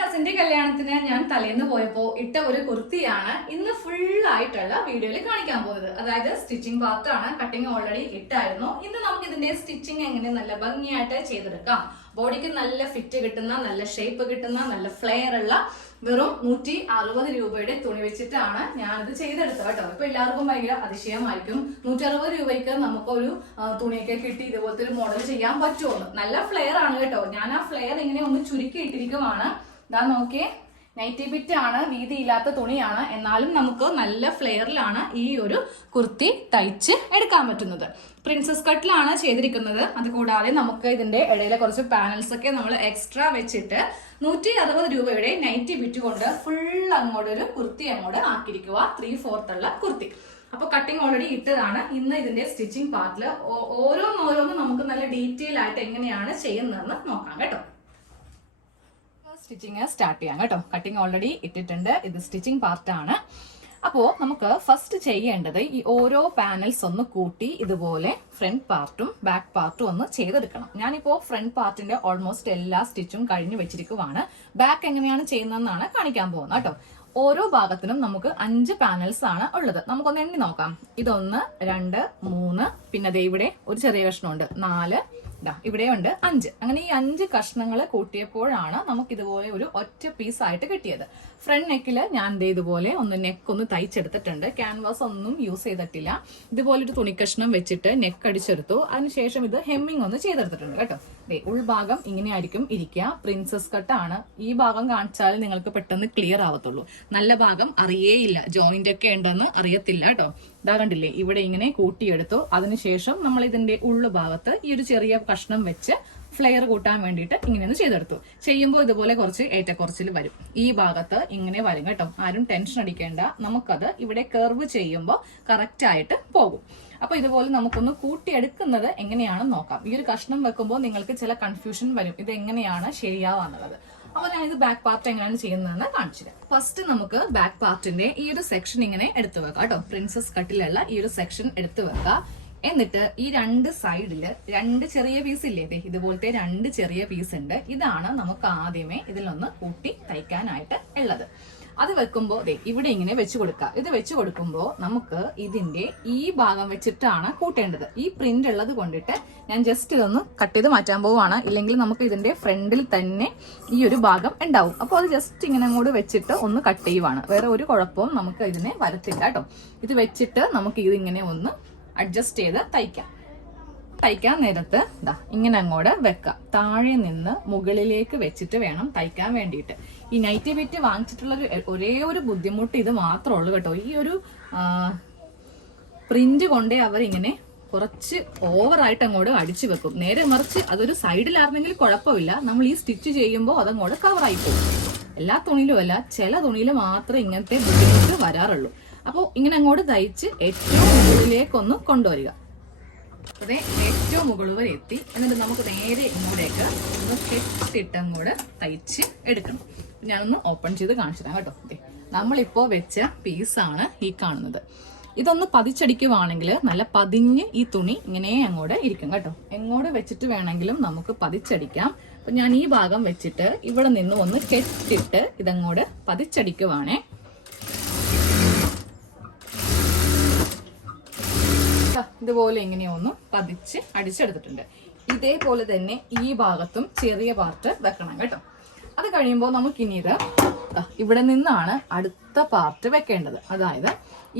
കസിന്റെ കല്യാണത്തിന് ഞാൻ തലേന്ന് പോയപ്പോ ഇട്ട ഒരു കുർത്തിയാണ് ഇന്ന് ഫുൾ ആയിട്ടുള്ള വീഡിയോയിൽ കാണിക്കാൻ പോകുന്നത്. അതായത് സ്റ്റിച്ചിങ് പാർട്ടാണ്. കട്ടിങ് ഓൾറെഡി ഇട്ടായിരുന്നു. ഇന്ന് നമുക്ക് ഇതിന്റെ സ്റ്റിച്ചിങ് എങ്ങനെ നല്ല ഭംഗിയായിട്ട് ചെയ്തെടുക്കാം. ബോഡിക്ക് നല്ല ഫിറ്റ് കിട്ടുന്ന, നല്ല ഷേപ്പ് കിട്ടുന്ന, നല്ല ഫ്ലെയർ ഉള്ള വെറും 160 രൂപയുടെ തുണി വെച്ചിട്ടാണ് ഞാനിത് ചെയ്തെടുത്തത് കേട്ടോ. ഇപ്പൊ എല്ലാവർക്കും ഭയങ്കര അതിശയമായിരിക്കും 160 രൂപയ്ക്ക് നമുക്കൊരു തുണിയൊക്കെ കിട്ടി ഇതുപോലത്തെ ഒരു മോഡൽ ചെയ്യാൻ പറ്റുമോ. നല്ല ഫ്ലെയർ ആണ് കേട്ടോ. ഞാൻ ആ ഫ്ലെയർ ഇങ്ങനെ ഒന്ന് ചുരുക്കി ഇട്ടിരിക്കുവാണ്. ഇതാ നോക്കിയേ, നൈറ്റി ബിറ്റ് ആണ്, വീതിയില്ലാത്ത തുണിയാണ്. എന്നാലും നമുക്ക് നല്ല ഫ്ലെയറിലാണ് ഈ ഒരു കുർത്തി തയ്ച്ച് എടുക്കാൻ പറ്റുന്നത്. പ്രിൻസസ് കട്ടിലാണ് ചെയ്തിരിക്കുന്നത്. അതുകൂടാതെ നമുക്ക് ഇതിന്റെ ഇടയിലെ കുറച്ച് പാനൽസ് ഒക്കെ നമ്മൾ എക്സ്ട്രാ വെച്ചിട്ട് 160 രൂപയുടെ നൈറ്റി ബിറ്റ് കൊണ്ട് ഫുൾ അങ്ങോട്ട് ഒരു കുർത്തി അങ്ങോട്ട് ആക്കിയിരിക്കുക. 3/4 ഉള്ള കുർത്തി. അപ്പൊ കട്ടിങ് ഓൾറെഡി ഇട്ടതാണ്. ഇന്ന് ഇതിന്റെ സ്റ്റിച്ചിങ് പാർട്ടില് ഓരോന്നോരോന്ന് നമുക്ക് നല്ല ഡീറ്റെയിൽ ആയിട്ട് എങ്ങനെയാണ് ചെയ്യുന്നതെന്ന് നോക്കാം കേട്ടോ. സ്റ്റിച്ചിങ് സ്റ്റാർട്ട് ചെയ്യാം കേട്ടോ. കട്ടിങ് ഓൾറെഡി ഇട്ടിട്ടുണ്ട്. ഇത് സ്റ്റിച്ചിങ് പാർട്ടാണ്. അപ്പോ നമുക്ക് ഫസ്റ്റ് ചെയ്യേണ്ടത് ഈ ഓരോ പാനൽസ് ഒന്ന് കൂട്ടി ഇതുപോലെ ഫ്രണ്ട് പാർട്ടും ബാക്ക് പാർട്ടും ഒന്ന് ചെയ്തെടുക്കണം. ഞാനിപ്പോ ഫ്രണ്ട് പാർട്ടിന്റെ ഓൾമോസ്റ്റ് എല്ലാ സ്റ്റിച്ചും കഴിഞ്ഞു വെച്ചിരിക്കുവാണ്. ബാക്ക് എങ്ങനെയാണ് ചെയ്യുന്നതെന്നാണ് കാണിക്കാൻ പോകുന്നത് കേട്ടോ. ഓരോ ഭാഗത്തിനും നമുക്ക് 5 പാനൽസ് ആണ് ഉള്ളത്. നമുക്കൊന്ന് എണ്ണി നോക്കാം. ഇതൊന്ന്, 2, 3, പിന്നെ ദേ ഇവിടെ ഒരു ചെറിയ കഷ്ണമുണ്ട്, 4, ഇവിടെയുണ്ട് 5. അങ്ങനെ ഈ 5 കഷ്ണങ്ങൾ കൂട്ടിയപ്പോഴാണ് നമുക്ക് ഇതുപോലെ ഒരു ഒറ്റ പീസ് ആയിട്ട് കിട്ടിയത്. ഫ്രണ്ട് നെക്കില് ഞാൻ ഇതുപോലെ നെക്ക് തയ്ച്ചെടുത്തിട്ടുണ്ട്. ക്യാൻവാസ് ഒന്നും യൂസ് ചെയ്തിട്ടില്ല. ഇതുപോലെ ഒരു തുണിക്കഷ്ണം വെച്ചിട്ട് നെക്ക് അടിച്ചെടുത്തു. അതിനുശേഷം ഇത് ഹെമ്മിങ് ഒന്ന് ചെയ്തെടുത്തിട്ടുണ്ട് കേട്ടോ. ഉൾഭാഗം ഇങ്ങനെയായിരിക്കും ഇരിക്കുക. പ്രിൻസസ് കട്ടാണ്. ഈ ഭാഗം കാണിച്ചാൽ നിങ്ങൾക്ക് പെട്ടെന്ന് ക്ലിയർ ആവത്തുള്ളൂ. നല്ല ഭാഗം അറിയേയില്ല, ജോയിന്റ് ഒക്കെ ഉണ്ടെന്ന് അറിയത്തില്ല കേട്ടോ. ഇതാ കണ്ടില്ലേ, ഇവിടെ ഇങ്ങനെ കൂട്ടിയെടുത്തു. അതിനുശേഷം നമ്മൾ ഇതിന്റെ ഉള്ളുഭാഗത്ത് ഈ ഒരു ചെറിയ കഷ്ണം വെച്ച് ഫ്ലെയർ കൂട്ടാൻ വേണ്ടിയിട്ട് ഇങ്ങനെയൊന്ന് ചെയ്തെടുത്തു. ചെയ്യുമ്പോൾ ഇതുപോലെ കുറച്ച് ഏറ്റക്കുറച്ചിൽ വരും. ഈ ഭാഗത്ത് ഇങ്ങനെ വരും കേട്ടോ. ആരും ടെൻഷൻ അടിക്കേണ്ട. നമുക്കത് ഇവിടെ കർവ് ചെയ്യുമ്പോൾ കറക്റ്റ് ആയിട്ട് പോകും. അപ്പൊ ഇതുപോലെ നമുക്കൊന്ന് കൂട്ടിയെടുക്കുന്നത് എങ്ങനെയാണെന്ന് നോക്കാം. ഈ ഒരു കഷ്ണം വെക്കുമ്പോൾ നിങ്ങൾക്ക് ചില കൺഫ്യൂഷൻ വരും, ഇത് എങ്ങനെയാണ് ശരിയാവാന്നുള്ളത്. അപ്പൊ ഞാൻ ഇത് ബാക്ക് പാർട്ട് എങ്ങനെയാണ് ചെയ്യുന്നതെന്ന് കാണിച്ചുതരാം. ഫസ്റ്റ് നമുക്ക് ബാക്ക് പാർട്ടിന്റെ ഈ ഒരു സെക്ഷൻ ഇങ്ങനെ എടുത്തു വെക്കാം കേട്ടോ. പ്രിൻസസ് കട്ടിലുള്ള ഈ ഒരു സെക്ഷൻ എടുത്തു വെക്കാം. എന്നിട്ട് ഈ 2 സൈഡില് 2 ചെറിയ പീസ് ഇല്ലേ, ഇതുപോലത്തെ 2 ചെറിയ പീസ് ഉണ്ട്. ഇതാണ് നമുക്ക് ആദ്യമേ ഇതിലൊന്ന് കൂട്ടി തയ്ക്കാനായിട്ട് ഉള്ളത്. അത് വെക്കുമ്പോ ഇവിടെ ഇങ്ങനെ വെച്ച് കൊടുക്കുക. ഇത് വെച്ച് കൊടുക്കുമ്പോ നമുക്ക് ഇതിന്റെ ഈ ഭാഗം വെച്ചിട്ടാണ് കൂട്ടേണ്ടത്. ഈ പ്രിന്റ് ഉള്ളത് കൊണ്ടിട്ട് ഞാൻ ജസ്റ്റ് ഇതൊന്ന് കട്ട് ചെയ്ത് മാറ്റാൻ പോവുകയാണ്. ഇല്ലെങ്കിൽ നമുക്ക് ഇതിന്റെ ഫ്രണ്ടിൽ തന്നെ ഈ ഒരു ഭാഗം ഉണ്ടാവും. അപ്പോൾ അത് ജസ്റ്റ് ഇങ്ങനെ അങ്ങോട്ട് വെച്ചിട്ട് ഒന്ന് കട്ട് ചെയ്യുവാണ്. വേറെ ഒരു കുഴപ്പവും നമുക്ക് ഇതിനെ വരത്തില്ല കേട്ടോ. ഇത് വെച്ചിട്ട് നമുക്ക് ഇതിങ്ങനെ ഒന്ന് അഡ്ജസ്റ്റ് ചെയ്ത് തയ്ക്കാൻ നേരത്ത് ഇങ്ങനെ അങ്ങോട്ട് വെക്കാം. താഴെ നിന്ന് മുകളിലേക്ക് വെച്ചിട്ട് വേണം തയ്ക്കാൻ വേണ്ടിയിട്ട്. ഈ നൈറ്റി ബിറ്റ് വാങ്ങിച്ചിട്ടുള്ള ഒരേ ഒരു ബുദ്ധിമുട്ട് ഇത് മാത്രമേ ഉള്ളൂ കേട്ടോ. ഈ ഒരു പ്രിന്റ് കൊണ്ടേ അവർ ഇങ്ങനെ കുറച്ച് ഓവറായിട്ട് അങ്ങോട്ട് അടിച്ചു വെക്കും. നേരെ മറിച്ച് അതൊരു സൈഡിലായിരുന്നെങ്കിൽ കുഴപ്പമില്ല. നമ്മൾ ഈ സ്റ്റിച്ച് ചെയ്യുമ്പോൾ അതങ്ങോട്ട് കവറായി പോകും. എല്ലാ തുണിയിലും അല്ല, ചില തുണിയിൽ മാത്രമേ ഇങ്ങനത്തെ ബുദ്ധിമുട്ട് വരാറുള്ളൂ. അപ്പോൾ ഇങ്ങനെ അങ്ങോട്ട് തയ്ച്ച് ഏറ്റവും മുകളിലേക്കൊന്ന് കൊണ്ടുവരിക. അതെ, ഏറ്റവും മുകളിൽ വരെ എത്തി. എന്നിട്ട് നമുക്ക് നേരെ ഇങ്ങോട്ടേക്ക് ഒന്ന് കെട്ടിട്ടങ്ങോട്ട് തയ്ച്ച് എടുക്കണം. ഞാനൊന്ന് ഓപ്പൺ ചെയ്ത് കാണിച്ചു തരാം കേട്ടോ. നമ്മളിപ്പോ വെച്ച പീസാണ് ഈ കാണുന്നത്. ഇതൊന്ന് പതിച്ചടിക്കുവാണെങ്കിൽ നല്ല പതിഞ്ഞ് ഈ തുണി ഇങ്ങനെ അങ്ങോട്ട് ഇരിക്കും കേട്ടോ. എങ്ങോട്ട് വെച്ചിട്ട് വേണമെങ്കിലും നമുക്ക് പതിച്ചടിക്കാം. അപ്പൊ ഞാൻ ഈ ഭാഗം വെച്ചിട്ട് ഇവിടെ നിന്ന് ഒന്ന് കെട്ടിട്ട് ഇതങ്ങോട്ട് പതിച്ചടിക്കുവാണേ. ഇതുപോലെ ഇങ്ങനെയൊന്ന് പതിച്ച് അടിച്ചെടുത്തിട്ടുണ്ട്. ഇതേപോലെ തന്നെ ഈ ഭാഗത്തും ചെറിയ പാർട്ട് വെക്കണം കേട്ടോ. അത് കഴിയുമ്പോൾ നമുക്കിനി ഇത് ഇവിടെ നിന്നാണ് അടുത്ത പാർട്ട് വെക്കേണ്ടത്. അതായത്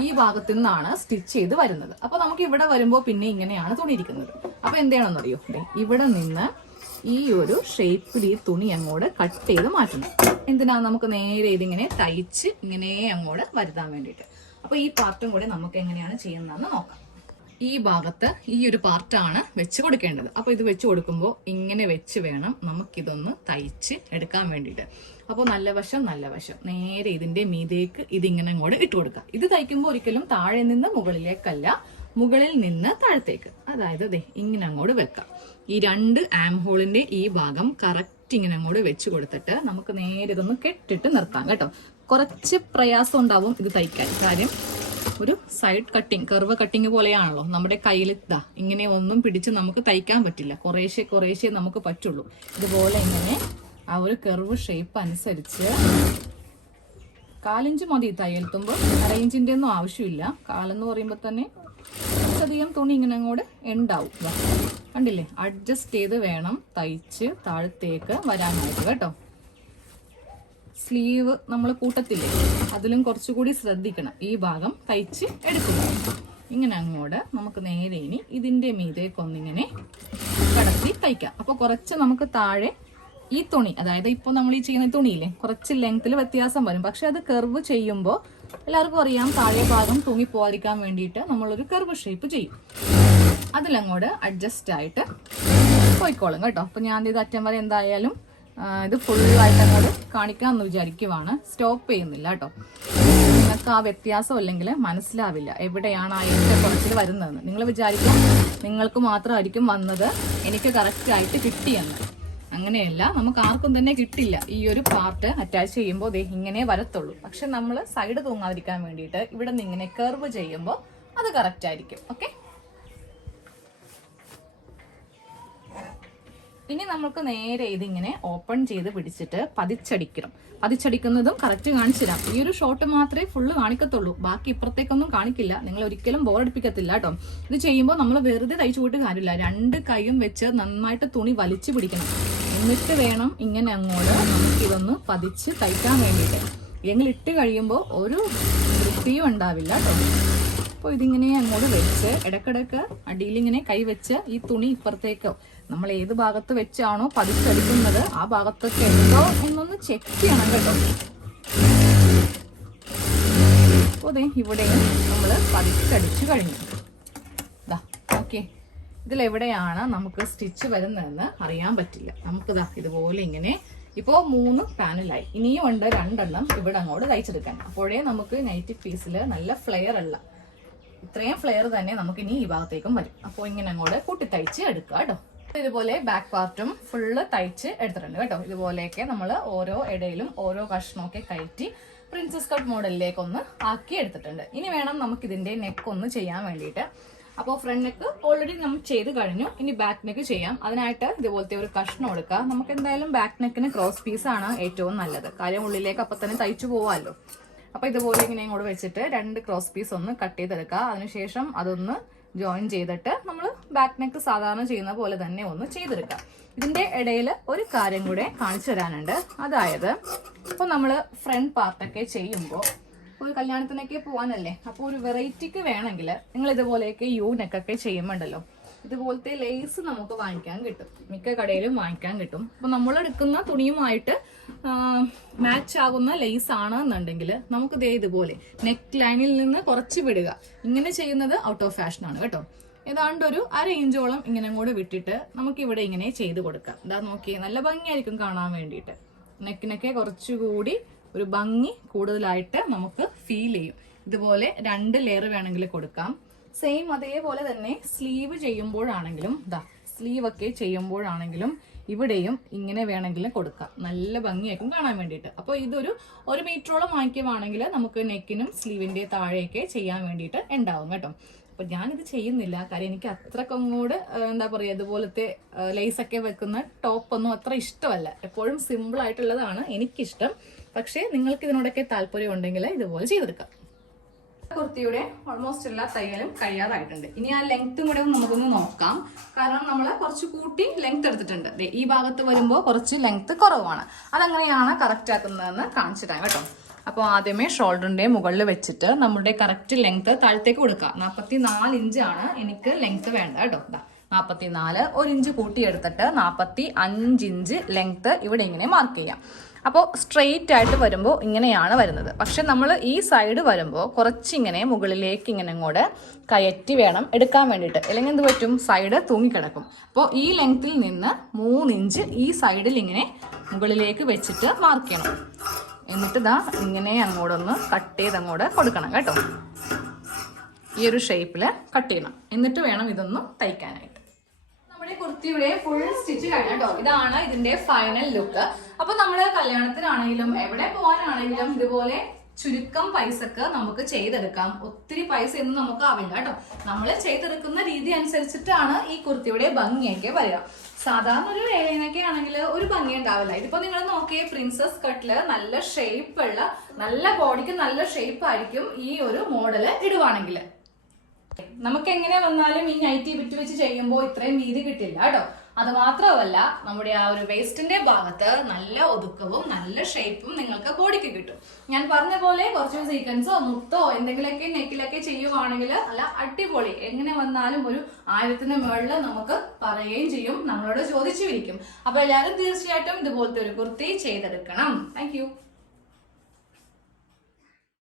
ഈ ഭാഗത്തു നിന്നാണ് സ്റ്റിച്ച് ചെയ്ത് വരുന്നത്. അപ്പൊ നമുക്ക് ഇവിടെ വരുമ്പോൾ പിന്നെ ഇങ്ങനെയാണ് തുണി ഇരിക്കുന്നത്. അപ്പൊ എന്താണെന്ന് അറിയോ, ഇവിടെ നിന്ന് ഈ ഒരു ഷേപ്പിൽ ഈ തുണി അങ്ങോട്ട് കട്ട് ചെയ്ത് മാറ്റണം. എന്തിനാ, നമുക്ക് നേരെ ഇതിങ്ങനെ തയ്ച്ച് ഇങ്ങനെ അങ്ങോട്ട് വരുത്താൻ വേണ്ടിയിട്ട്. അപ്പൊ ഈ പാർട്ടും കൂടെ നമുക്ക് എങ്ങനെയാണ് ചെയ്യുന്നതെന്ന് നോക്കാം. ഈ ഭാഗത്ത് ഈ ഒരു പാർട്ടാണ് വെച്ച് കൊടുക്കേണ്ടത്. അപ്പൊ ഇത് വെച്ച് കൊടുക്കുമ്പോൾ ഇങ്ങനെ വെച്ച് വേണം നമുക്കിതൊന്ന് തയ്ച്ച് എടുക്കാൻ വേണ്ടിയിട്ട്. അപ്പോൾ നല്ല വശം നേരെ ഇതിന്റെ മീതേക്ക് ഇതിങ്ങനെ അങ്ങോട്ട് ഇട്ട് കൊടുക്കുക. ഇത് തയ്ക്കുമ്പോൾ ഒരിക്കലും താഴെ നിന്ന് മുകളിലേക്കല്ല, മുകളിൽ നിന്ന് താഴത്തേക്ക്. അതായത് ഇങ്ങനെ അങ്ങോട്ട് വെക്കാം. ഈ 2 ആം ഹോളിന്റെ ഈ ഭാഗം കറക്റ്റ് ഇങ്ങനെ അങ്ങോട്ട് വെച്ച് കൊടുത്തിട്ട് നമുക്ക് നേരെ ഇതൊന്ന് കെട്ടിട്ട് നിർത്താം കേട്ടോ. കുറച്ച് പ്രയാസം ഉണ്ടാവും ഇത് തയ്ക്കാൻ. കാര്യം ഒരു സൈഡ് കട്ടിങ്, കർവ് കട്ടിങ് പോലെയാണല്ലോ. നമ്മുടെ കയ്യിൽ ഇങ്ങനെ ഒന്നും പിടിച്ച് നമുക്ക് തയ്ക്കാൻ പറ്റില്ല. കുറേശ്ശെ നമുക്ക് പറ്റുള്ളൂ. ഇതുപോലെ ഇങ്ങനെ ആ ഒരു കർവ് ഷേപ്പ് അനുസരിച്ച് 1/4 ഇഞ്ച് മതി തയ്യൽ തുമ്പ്. 1/2 ഇഞ്ചിൻ്റെ ഒന്നും ആവശ്യമില്ല. 1/4 പറയുമ്പോൾ തന്നെ കുറച്ചധികം തുണി ഇങ്ങനെ അങ്ങോട്ട് ഉണ്ടാവും. കണ്ടില്ലേ, അഡ്ജസ്റ്റ് ചെയ്ത് വേണം തയ്ച്ച് താഴത്തേക്ക് വരാനായിട്ട് കേട്ടോ. സ്ലീവ് നമ്മൾ കൂട്ടത്തില്ലേ, അതിലും കുറച്ചുകൂടി ശ്രദ്ധിക്കണം. ഈ ഭാഗം തയ്ച്ച് എടുക്കുക. ഇങ്ങനെ അങ്ങോട്ട് നമുക്ക് നേരെ ഇനി ഇതിൻ്റെ മീതേക്കൊന്നിങ്ങനെ കടത്തി തയ്ക്കാം. അപ്പോൾ കുറച്ച് നമുക്ക് താഴെ ഈ തുണി, അതായത് ഇപ്പോൾ നമ്മൾ ഈ ചെയ്യുന്ന തുണിയില്ലേ, കുറച്ച് ലെങ്ത്തിൽ വ്യത്യാസം വരും. പക്ഷെ അത് കർവ് ചെയ്യുമ്പോൾ എല്ലാവർക്കും അറിയാം, താഴെ ഭാഗം തൂങ്ങി പോകാതിരിക്കാൻ വേണ്ടിയിട്ട് നമ്മളൊരു കർവ് ഷേപ്പ് ചെയ്യും. അതിലങ്ങോട്ട് അഡ്ജസ്റ്റ് ആയിട്ട് പോയിക്കോളും കേട്ടോ. അപ്പോൾ ഞാൻ ഇത് അറ്റം വരെ എന്തായാലും ഇത് ഫുള്ളായിട്ട് അങ്ങോട്ട് കാണിക്കാമെന്ന് വിചാരിക്കുവാണ്. സ്റ്റോപ്പ് ചെയ്യുന്നില്ല കേട്ടോ. നിങ്ങൾക്ക് ആ വ്യത്യാസം അല്ലെങ്കിൽ മനസ്സിലാവില്ല എവിടെയാണ് ആ ഏറ്റക്കുറച്ചിൽ വരുന്നതെന്ന്. നിങ്ങൾ വിചാരിക്കും നിങ്ങൾക്ക് മാത്രമായിരിക്കും വന്നത്, എനിക്ക് കറക്റ്റായിട്ട് കിട്ടിയെന്ന്. അങ്ങനെയല്ല, നമുക്ക് ആർക്കും തന്നെ കിട്ടില്ല. ഈ ഒരു പാർട്ട് അറ്റാച്ച് ചെയ്യുമ്പോൾ ദേ ഇങ്ങനെ വരത്തുള്ളൂ. പക്ഷെ നമ്മൾ സൈഡ് തൂങ്ങാതിരിക്കാൻ വേണ്ടിയിട്ട് ഇവിടെ നിന്ന് ഇങ്ങനെ കർവ് ചെയ്യുമ്പോൾ അത് കറക്റ്റ് ആയിരിക്കും. ഓക്കെ, ഇനി നമുക്ക് നേരെ ഇതിങ്ങനെ ഓപ്പൺ ചെയ്ത് പിടിച്ചിട്ട് പതിച്ചടിക്കണം. പതിച്ചടിക്കുന്നതും കറക്റ്റ് കാണിച്ചു തരാം. ഈ ഒരു ഷോട്ട് മാത്രമേ ഫുള്ള് കാണിക്കത്തുള്ളൂ, ബാക്കി ഇപ്പുറത്തേക്കൊന്നും കാണിക്കില്ല. നിങ്ങൾ ഒരിക്കലും ബോറടിപ്പിക്കത്തില്ല കേട്ടോ. ഇത് ചെയ്യുമ്പോൾ നമ്മൾ വെറുതെ തയ്ച്ചു പോയിട്ട് കാര്യമില്ല. 2 കൈയും വെച്ച് നന്നായിട്ട് തുണി വലിച്ചു പിടിക്കണം. എന്നിട്ട് വേണം ഇങ്ങനെ അങ്ങോട്ട് നമുക്കിതൊന്ന് പതിച്ച് തയ്ക്കാൻ വേണ്ടിയിട്ട്. ഇല്ലെങ്കിൽ ഇട്ട് കഴിയുമ്പോൾ ഒരു വൃത്തിയും ഉണ്ടാവില്ല കേട്ടോ. അപ്പോൾ ഇതിങ്ങനെ അങ്ങോട്ട് വെച്ച് ഇടക്കിടക്ക് അടിയിലിങ്ങനെ കൈ വെച്ച് ഈ തുണി ഇപ്പുറത്തേക്കോ നമ്മൾ ഏത് ഭാഗത്ത് വെച്ചാണോ പതിച്ചടിക്കുന്നത് ആ ഭാഗത്തൊക്കെ ഉണ്ടോ എന്നൊന്ന് ചെക്ക് ചെയ്യണം കേട്ടോ. അപ്പോൾ അതെ, ഇവിടെയും നമ്മൾ പതിച്ചടിച്ചു കഴിഞ്ഞു. ഇതാ ഓക്കെ, ഇതിലെവിടെയാണ് നമുക്ക് സ്റ്റിച്ച് വരുന്നതെന്ന് അറിയാൻ പറ്റില്ല. നമുക്കിതാ ഇതുപോലെ ഇങ്ങനെ ഇപ്പോൾ 3 പാനലായി. ഇനിയും ഉണ്ട് 2 എണ്ണം ഇവിടെ അങ്ങോട്ട് തയ്ച്ചെടുക്കാൻ. അപ്പോഴേ നമുക്ക് നൈറ്റി പീസിൽ നല്ല ഫ്ലെയർ അല്ല, ഇത്രയും ഫ്ലെയർ തന്നെ നമുക്ക് ഇനി ഈ ഭാഗത്തേക്കും വരും. അപ്പോൾ ഇങ്ങനെ അങ്ങോട്ട് കൂട്ടി തയ്ച്ച് എടുക്കുക കേട്ടോ. ഇതുപോലെ ബാക്ക് പാർട്ടും ഫുള്ള് തയ്ച്ച് എടുത്തിട്ടുണ്ട് കേട്ടോ. ഇതുപോലെയൊക്കെ നമ്മൾ ഓരോ ഇടയിലും ഓരോ കഷ്ണമൊക്കെ കയറ്റി പ്രിൻസസ് കട്ട് മോഡലിലേക്ക് ഒന്ന് ആക്കി എടുത്തിട്ടുണ്ട്. ഇനി വേണം നമുക്ക് ഇതിന്റെ നെക്ക് ഒന്ന് ചെയ്യാൻ വേണ്ടിയിട്ട്. അപ്പോൾ ഫ്രണ്ട് നെക്ക് ഓൾറെഡി നമ്മൾ ചെയ്ത് കഴിഞ്ഞു. ഇനി ബാക്ക് നെക്ക് ചെയ്യാം. അതിനായിട്ട് ഇതുപോലത്തെ ഒരു കഷ്ണം എടുക്കുക. നമുക്ക് എന്തായാലും ബാക്ക് നെക്കിന് ക്രോസ് പീസാണ് ഏറ്റവും നല്ലത്. കാര്യം ഉള്ളിലേക്ക് അപ്പം തന്നെ തയ്ച്ചു പോവാമല്ലോ. അപ്പോൾ ഇതുപോലെ ഇങ്ങനെ ഇങ്ങോട്ട് വെച്ചിട്ട് 2 ക്രോസ് പീസ് ഒന്ന് കട്ട് ചെയ്തെടുക്കുക. അതിനുശേഷം അതൊന്ന് ജോയിൻ ചെയ്തിട്ട് നമ്മൾ ബാക്ക് നെക്ക് സാധാരണ ചെയ്യുന്ന പോലെ തന്നെ ഒന്ന് ചെയ്തെടുക്കുക. ഇതിന്റെ ഇടയിൽ ഒരു കാര്യം കൂടെ കാണിച്ചു തരാനുണ്ട്. അതായത് ഇപ്പോൾ നമ്മൾ ഫ്രണ്ട് പാർട്ടൊക്കെ ചെയ്യുമ്പോൾ ഒരു കല്യാണത്തിനൊക്കെ പോകാനല്ലേ, അപ്പോൾ ഒരു വെറൈറ്റിക്ക് വേണമെങ്കിൽ നിങ്ങൾ ഇതുപോലെയൊക്കെ യു നെക്കൊക്കെ ചെയ്യുമ്പോണ്ടല്ലോ, ഇതുപോലത്തെ ലേസ് നമുക്ക് വാങ്ങിക്കാൻ കിട്ടും. മിക്ക കടയിലും വാങ്ങിക്കാൻ കിട്ടും. അപ്പോൾ നമ്മൾ എടുക്കുന്ന തുണിയുമായിട്ട് മാച്ച് ആകുന്ന ലേസ് ആണ് എന്നുണ്ടെങ്കിൽ നമുക്ക് ദേ ഇതുപോലെ നെക്ക് ലൈനിൽ നിന്ന് കുറച്ച് വിടുക. ഇങ്ങനെ ചെയ്യുന്നത് ഔട്ട് ഓഫ് ഫാഷൻ ആണ് കേട്ടോ. ഏതാണ്ട് ഒരു 1/2 ഇഞ്ചോളം ഇങ്ങനെ കൂടെ വിട്ടിട്ട് നമുക്ക് ഇവിടെ ഇങ്ങനെ ചെയ്ത് കൊടുക്കാം. ഇതാ നോക്കിയേ, നല്ല ഭംഗിയായിരിക്കും കാണാൻ വേണ്ടിയിട്ട്. നെക്കിനൊക്കെ കുറച്ചുകൂടി ഒരു ഭംഗി കൂടുതലായിട്ട് നമുക്ക് ഫീൽ ചെയ്യും. ഇതുപോലെ 2 ലെയർ വേണമെങ്കിൽ കൊടുക്കാം. സെയിം അതേപോലെ തന്നെ സ്ലീവ് ചെയ്യുമ്പോഴാണെങ്കിലും സ്ലീവ് ഒക്കെ ചെയ്യുമ്പോഴാണെങ്കിലും ഇവിടെയും ഇങ്ങനെ വേണമെങ്കിലും കൊടുക്കാം. നല്ല ഭംഗിയായിരിക്കും കാണാൻ വേണ്ടിയിട്ട്. അപ്പോൾ ഇതൊരു 1 മീറ്ററോളം വാങ്ങിക്കുവാണെങ്കിൽ നമുക്ക് നെക്കിനും സ്ലീവിന്റെ താഴെയൊക്കെ ചെയ്യാൻ വേണ്ടിയിട്ട് ഉണ്ടാവും കേട്ടോ. അപ്പൊ ഞാനിത് ചെയ്യുന്നില്ല, കാര്യം എനിക്ക് അത്രക്കങ്ങോട് എന്താ പറയുക, ഇതുപോലത്തെ ലേസൊക്കെ വെക്കുന്ന ടോപ്പൊന്നും അത്ര ഇഷ്ടമല്ല. എപ്പോഴും സിമ്പിൾ ആയിട്ടുള്ളതാണ് എനിക്കിഷ്ടം. പക്ഷേ നിങ്ങൾക്ക് ഇതിനോടൊക്കെ താല്പര്യം ഉണ്ടെങ്കിൽ ഇതുപോലെ ചെയ്തെടുക്കാം. കുർത്തിയുടെ ഓൾമോസ്റ്റ് എല്ലാ തയ്യലും കഴിയാറായിട്ടുണ്ട്. ഇനി ആ ലെങ്ത്തും കൂടെ നമുക്കൊന്ന് നോക്കാം. കാരണം നമ്മൾ കുറച്ച് കൂട്ടി ലെങ്ത് എടുത്തിട്ടുണ്ട്. ഈ ഭാഗത്ത് വരുമ്പോൾ കുറച്ച് ലെങ്ത് കുറവാണ്. അതെങ്ങനെയാണ് കറക്റ്റ് ആക്കുന്നതെന്ന് കാണിച്ചു തരാം കേട്ടോ. അപ്പോൾ ആദ്യമേ ഷോൾഡറിന്റെ മുകളിൽ വെച്ചിട്ട് നമ്മുടെ കറക്റ്റ് ലെങ്ത് താഴത്തേക്ക് കൊടുക്കുക. 44 ഇഞ്ചാണ് എനിക്ക് ലെങ്ത് വേണ്ട കേട്ടോ. 44, 1 ഇഞ്ച് കൂട്ടിയെടുത്തിട്ട് 45 ഇഞ്ച് ലെങ്ത് ഇവിടെ ഇങ്ങനെ മാർക്ക് ചെയ്യാം. അപ്പോൾ സ്ട്രെയിറ്റ് ആയിട്ട് വരുമ്പോൾ ഇങ്ങനെയാണ് വരുന്നത്. പക്ഷെ നമ്മൾ ഈ സൈഡ് വരുമ്പോൾ കുറച്ചിങ്ങനെ മുകളിലേക്ക് ഇങ്ങനെ കൂടെ കയറ്റി വേണം എടുക്കാൻ വേണ്ടിയിട്ട്. അല്ലെങ്കിൽ എന്ത് പറ്റും, സൈഡ് തൂങ്ങിക്കിടക്കും. അപ്പോൾ ഈ ലെങ്ത്തിൽ നിന്ന് 3 ഇഞ്ച് ഈ സൈഡിൽ ഇങ്ങനെ മുകളിലേക്ക് വെച്ചിട്ട് മാർക്ക് ചെയ്യണം. എന്നിട്ട് ഇതാ ഇങ്ങനെ അങ്ങോട്ടൊന്ന് കട്ട് ചെയ്ത് അങ്ങോട്ട് കൊടുക്കണം കേട്ടോ. ഈ ഒരു ഷേപ്പിൽ കട്ട് ചെയ്യണം. എന്നിട്ട് വേണം ഇതൊന്ന് തയ്ക്കാനായിട്ട്. നമ്മുടെ കുർത്തിയുടെ ഫുൾ സ്റ്റിച്ച് കഴിഞ്ഞ കേട്ടോ. ഇതാണ് ഇതിന്റെ ഫൈനൽ ലുക്ക്. അപ്പൊ നമ്മള് കല്യാണത്തിനാണെങ്കിലും എവിടെ പോകാനാണെങ്കിലും ഇതുപോലെ ചുരുക്കം പൈസക്ക് നമുക്ക് ചെയ്തെടുക്കാം. ഒത്തിരി പൈസ ഒന്നും നമുക്ക് ആവില്ല കേട്ടോ. നമ്മൾ ചെയ്തെടുക്കുന്ന രീതി അനുസരിച്ചിട്ടാണ് ഈ കുർത്തിയുടെ ഭംഗിയൊക്കെ വരിക. സാധാരണ ഒരു ഏഴനൊക്കെ ആണെങ്കിൽ ഒരു ഭംഗി ഉണ്ടാവില്ല. ഇതിപ്പോ നിങ്ങൾ നോക്കിയേ, പ്രിൻസസ് കട്ടില് നല്ല ഷേപ്പ് ഉള്ള, നല്ല ബോഡിക്ക് നല്ല ഷേപ്പ് ആയിരിക്കും ഈ ഒരു മോഡല് ഇടുവാണെങ്കിൽ. നമുക്ക് എങ്ങനെ വന്നാലും ഈ നൈറ്റി ബിറ്റ് വെച്ച് ചെയ്യുമ്പോൾ ഇത്രയും വീതി കിട്ടില്ല കേട്ടോ. അത് മാത്രമല്ല, നമ്മുടെ ആ ഒരു വേസ്റ്റിന്റെ ഭാഗത്ത് നല്ല ഒതുക്കവും നല്ല ഷേപ്പും നിങ്ങൾക്ക് ബോഡിക്ക് കിട്ടും. ഞാൻ പറഞ്ഞ പോലെ കുറച്ച് സീക്വൻസോ മുത്തോ എന്തെങ്കിലുമൊക്കെ നെക്കിലൊക്കെ ചെയ്യുവാണെങ്കിൽ നല്ല അടിപൊളി, എങ്ങനെ വന്നാലും ഒരു 1000ന് മുകളിൽ നമുക്ക് പറയുകയും ചെയ്യും, നമ്മളോട് ചോദിച്ചു ഇരിക്കും. അപ്പൊ എല്ലാവരും തീർച്ചയായിട്ടും ഇതുപോലത്തെ ഒരു കുർത്തി ചെയ്തെടുക്കണം. താങ്ക്